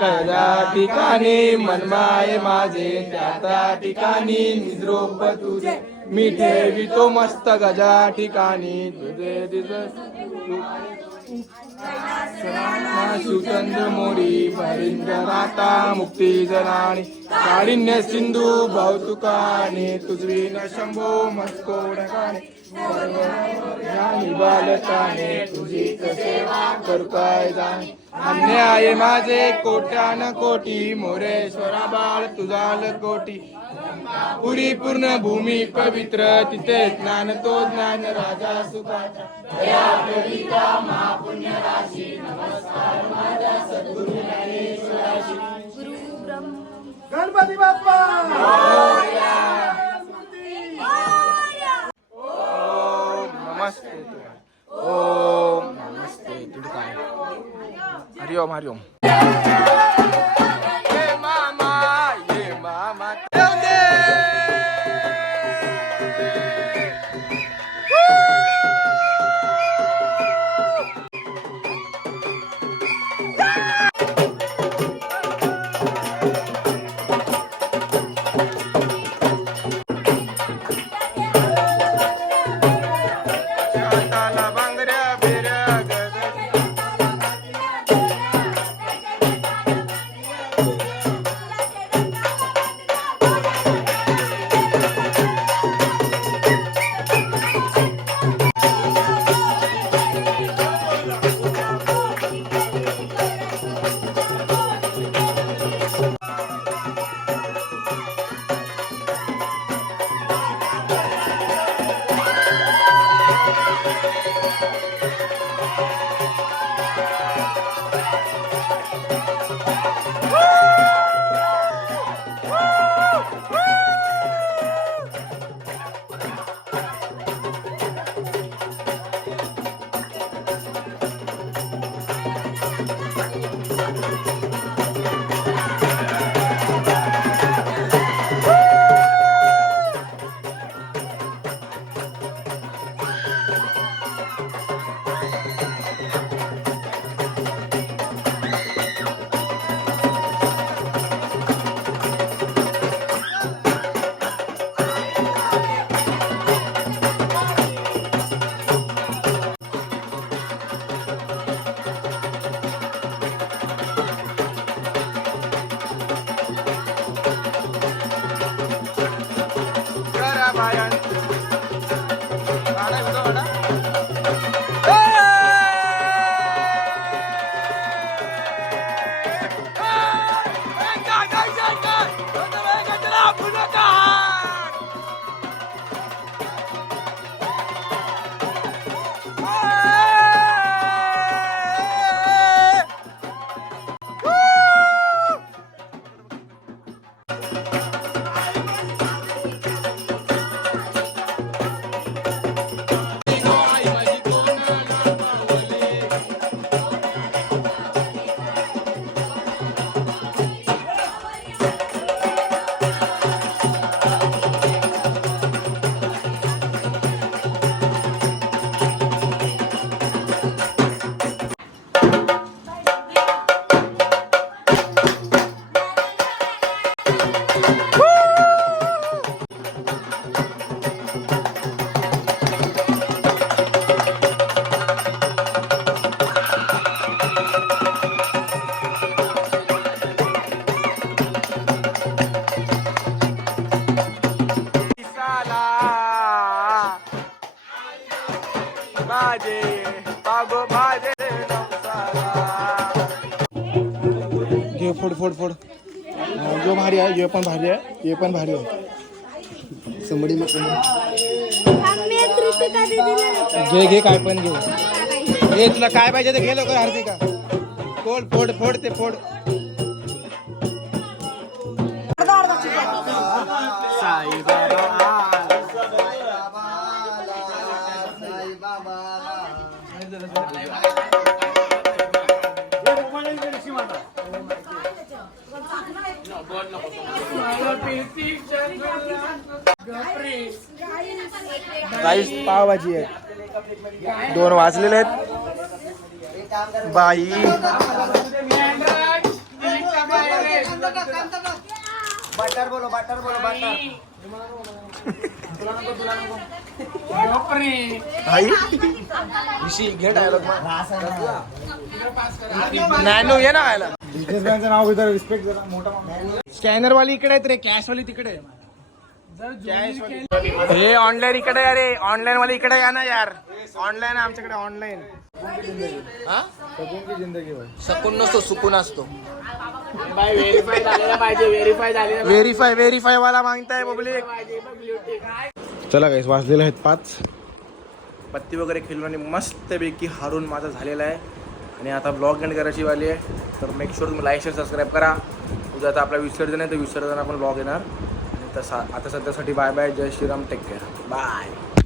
समर्थ ठिकाणी मनमाय माझे त्या ठिकाणी निद्रोप तुझे. मी ठेवितो मस्त गजा ठिकाणी. तुझे दिस सुचंद्र मोरी राता मुक्ती जनाणी. काढिन्य सिंधू भौतुकाने तुझवी न शंभो मस्कोडकाने बालकाने तुझी सेवा करताय जाणे अन्याय माझे कोट्यान कोटी मोरेश्वरा बाळ तुझाल कोटी. पुरी पूर्ण भूमी पवित्र तिथे ज्ञान तो ज्ञान राजा सुखाचा. कविता महापुण्य राशी नमस्कार माझ्या सद्गुरु ज्ञानेश्वराशी. गणपती बाप्पा! Adiós, Mario. करा घे फोड फोड फोड. जो भारी आहे ये पण भारी आहे ये पण भारी आहे समडी घे घे काय पण घे घे तुला काय पाहिजे ते घे लवकर हार्दिका. फोड फोड फोड ते फोड. राईस पावभाजी आहे. दोन वाजलेले आहेत. बाई. बटर बोलो बटर बोलो बटर आई घे डायलॉग नॅनो ये ना खायला. बिझनेसमॅनचं नाव घेतो रिस्पेक्ट जरा मोठा स्कॅनर वाली इकडे आहेत रे कॅश वाली तिकडे हे ऑनलाईन इकडे आहे रे. ऑनलाईन वाली इकडे या ना यार. ऑनलाईन आमच्याकडे ऑनलाईन सकून जिंदगी नसतो सुकून असतो. बाय व्हेरीफाय झालेला पाहिजे व्हेरीफाय झालेला व्हेरीफाय व्हेरीफाय वाला मागताय पब्लिक चला गाईस वाजलेले आहेत पाच. पत्ती वगैरे खेळून आणि मस्तपैकी हारून माझा झालेला आहे. आणि आता ब्लॉग एंड करायची वाली आहे तर मेक शुअर तुम्ही लाईक शेअर सबस्क्राईब करा. उद्या आता आपला विसर्जन आहे तर विसर्जन आपण ब्लॉग येणार. आणि तसा आता सध्यासाठी बाय बाय जय श्रीराम. Take care bye